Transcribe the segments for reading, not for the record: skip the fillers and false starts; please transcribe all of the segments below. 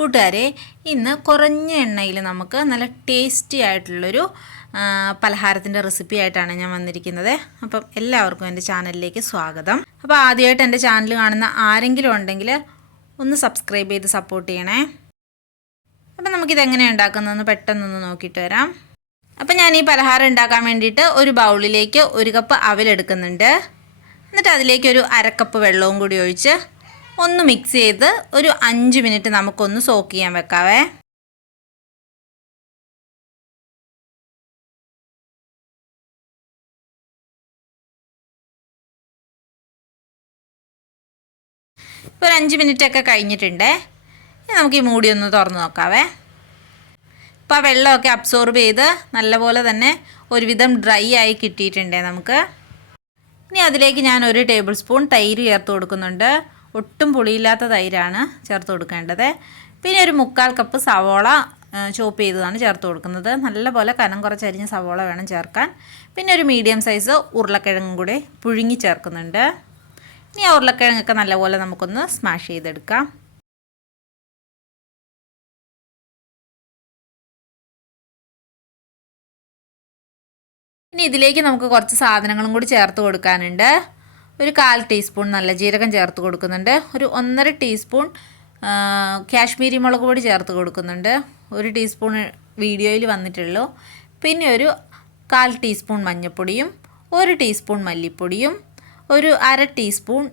കൂട്ടുകാരെ, ഇന്ന് കുറഞ്ഞ എണ്ണയിൽ നമുക്ക് നല്ല ടേസ്റ്റി ആയിട്ടുള്ളൊരു പലഹാരത്തിൻ്റെ റെസിപ്പി ആയിട്ടാണ് ഞാൻ വന്നിരിക്കുന്നത്. അപ്പം എല്ലാവർക്കും എൻ്റെ ചാനലിലേക്ക് സ്വാഗതം. അപ്പോൾ ആദ്യമായിട്ട് എൻ്റെ ചാനൽ കാണുന്ന ആരെങ്കിലും ഉണ്ടെങ്കിൽ ഒന്ന് സബ്സ്ക്രൈബ് ചെയ്ത് സപ്പോർട്ട് ചെയ്യണേ. അപ്പം നമുക്കിതെങ്ങനെയാണ് ഉണ്ടാക്കുന്നതെന്ന് പെട്ടെന്നൊന്ന് നോക്കിയിട്ട് വരാം. അപ്പം ഞാൻ ഈ പലഹാരം ഉണ്ടാക്കാൻ വേണ്ടിയിട്ട് ഒരു ബൗളിലേക്ക് 1 കപ്പ് അവലെടുക്കുന്നുണ്ട്. എന്നിട്ട് അതിലേക്ക് ഒരു 1/2 കപ്പ് വെള്ളവും കൂടി ഒഴിച്ച് ഒന്ന് മിക്സ് ചെയ്ത് ഒരു 5 മിനിറ്റ് നമുക്കൊന്ന് സോക്ക് ചെയ്യാൻ വെക്കാവേ. ഇപ്പോൾ ഒരു 5 മിനിറ്റൊക്കെ കഴിഞ്ഞിട്ടുണ്ട്. നമുക്ക് ഈ മൂടി ഒന്ന് തുറന്ന് നോക്കാവേ. ഇപ്പോൾ ആ വെള്ളമൊക്കെ അബ്സോർബ് ചെയ്ത് നല്ലപോലെ തന്നെ ഒരുവിധം ഡ്രൈ ആയി കിട്ടിയിട്ടുണ്ട് നമുക്ക്. ഇനി അതിലേക്ക് ഞാൻ 1 ടേബിൾ സ്പൂൺ തൈര് ചേർത്ത് കൊടുക്കുന്നുണ്ട്. ഒട്ടും പുളിയില്ലാത്ത തൈരാണ് ചേർത്ത് കൊടുക്കേണ്ടത്. പിന്നെ ഒരു 1/4 കപ്പ് സവോള ചോപ്പ് ചെയ്തതാണ് ചേർത്ത് കൊടുക്കുന്നത്. നല്ലപോലെ കനം കുറച്ചരിഞ്ഞ സവോള വേണം ചേർക്കാൻ. പിന്നെ ഒരു മീഡിയം സൈസ് ഉരുളക്കിഴങ്ങും കൂടി പുഴുങ്ങി ചേർക്കുന്നുണ്ട്. ഇനി ആ ഉരുളക്കിഴങ്ങൊക്കെ നല്ലപോലെ നമുക്കൊന്ന് സ്മാഷ് ചെയ്തെടുക്കാം. ഇനി ഇതിലേക്ക് നമുക്ക് കുറച്ച് സാധനങ്ങളും കൂടി ചേർത്ത് കൊടുക്കാനുണ്ട്. ഒരു 1/4 ടീസ്പൂൺ നല്ല ജീരകം ചേർത്ത് കൊടുക്കുന്നുണ്ട്. ഒരു 1.5 ടീസ്പൂൺ കാശ്മീരി മുളക് പൊടി ചേർത്ത് കൊടുക്കുന്നുണ്ട്. 1 ടീസ്പൂൺ വീഡിയോയിൽ വന്നിട്ടുള്ളൂ. പിന്നെ ഒരു 1/4 ടീസ്പൂൺ മഞ്ഞൾപ്പൊടിയും 1 ടീസ്പൂൺ മല്ലിപ്പൊടിയും ഒരു 1/2 ടീസ്പൂൺ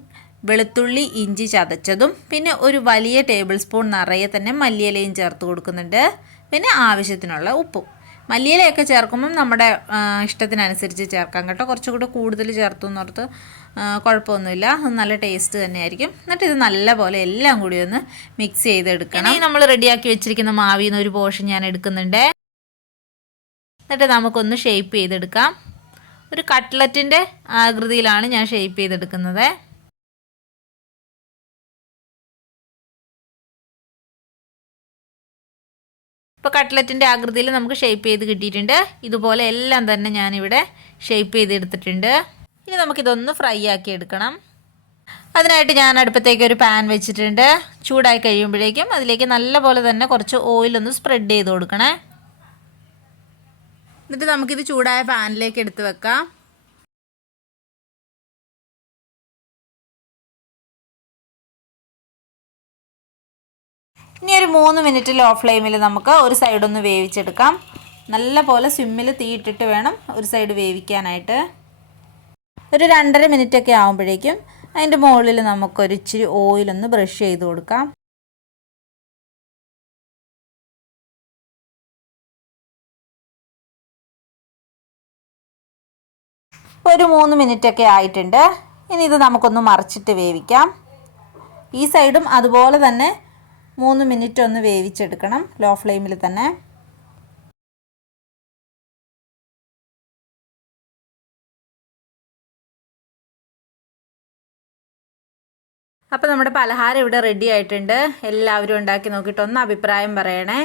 വെളുത്തുള്ളി ഇഞ്ചി ചതച്ചതും പിന്നെ ഒരു വലിയ ടേബിൾ സ്പൂൺ നിറയെ തന്നെ മല്ലിയിലയും ചേർത്ത് കൊടുക്കുന്നുണ്ട്. പിന്നെ ആവശ്യത്തിനുള്ള ഉപ്പും. മല്ലിയിലയൊക്കെ ചേർക്കുമ്പം നമ്മുടെ ഇഷ്ടത്തിനനുസരിച്ച് ചേർക്കാം കേട്ടോ. കുറച്ചുകൂടി കൂടുതൽ ചേർത്തു എന്നോർത്ത് കുഴപ്പമൊന്നുമില്ല, അത് നല്ല ടേസ്റ്റ് തന്നെയായിരിക്കും. എന്നിട്ട് ഇത് നല്ലപോലെ എല്ലാം കൂടി ഒന്ന് മിക്സ് ചെയ്തെടുക്കണം. ഇനി നമ്മൾ റെഡിയാക്കി വെച്ചിരിക്കുന്ന മാവിൽ നിന്ന് ഒരു പോർഷൻ ഞാൻ എടുക്കുന്നുണ്ട്. എന്നിട്ട് നമുക്കൊന്ന് ഷേപ്പ് ചെയ്തെടുക്കാം. ഒരു കട്ട്ലറ്റിൻ്റെ ആകൃതിയിലാണ് ഞാൻ ഷേപ്പ് ചെയ്തെടുക്കുന്നത്. ഇപ്പോൾ കട്ട്ലറ്റിൻ്റെ ആകൃതിയിൽ നമുക്ക് ഷേപ്പ് ചെയ്ത് കിട്ടിയിട്ടുണ്ട്. ഇതുപോലെ എല്ലാം തന്നെ ഞാനിവിടെ ഷേപ്പ് ചെയ്തെടുത്തിട്ടുണ്ട്. ഇനി നമുക്കിതൊന്ന് ഫ്രൈ ആക്കി എടുക്കണം. അതിനായിട്ട് ഞാൻ അടുപ്പത്തേക്ക് ഒരു പാൻ വെച്ചിട്ടുണ്ട്. ചൂടായി കഴിയുമ്പോഴേക്കും അതിലേക്ക് നല്ലപോലെ തന്നെ കുറച്ച് ഓയിലൊന്ന് സ്പ്രെഡ് ചെയ്ത് കൊടുക്കണേ. എന്നിട്ട് നമുക്കിത് ചൂടായ പാനിലേക്ക് എടുത്ത് വെക്കാം. ഇനി ഒരു 3 മിനിറ്റ് ലോ ഫ്ലെയിമിൽ നമുക്ക് ഒരു സൈഡൊന്ന് വേവിച്ചെടുക്കാം. നല്ല പോലെ സിമ്മിൽ തീയിട്ടിട്ട് വേണം ഒരു സൈഡ് വേവിക്കാനായിട്ട്. ഒരു 2.5 മിനിറ്റൊക്കെ ആകുമ്പോഴേക്കും അതിൻ്റെ മുകളിൽ നമുക്കൊരു ഇച്ചിരി ഓയിലൊന്ന് ബ്രഷ് ചെയ്ത് കൊടുക്കാം. ഒരു 3 മിനിറ്റൊക്കെ ആയിട്ടുണ്ട്. ഇനി ഇത് നമുക്കൊന്ന് മറിച്ചിട്ട് വേവിക്കാം. ഈ സൈഡും അതുപോലെ തന്നെ 3 മിനിറ്റ് ഒന്ന് വേവിച്ചെടുക്കണം ലോ ഫ്ലെയിമിൽ തന്നെ. അപ്പോൾ നമ്മുടെ പലഹാരം ഇവിടെ റെഡി ആയിട്ടുണ്ട്. എല്ലാവരും ഉണ്ടാക്കി നോക്കിയിട്ട് ഒന്ന് അഭിപ്രായം പറയണേ.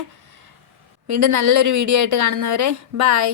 വീണ്ടും നല്ലൊരു വീഡിയോ ആയിട്ട് കാണുന്നവരെ ബൈ.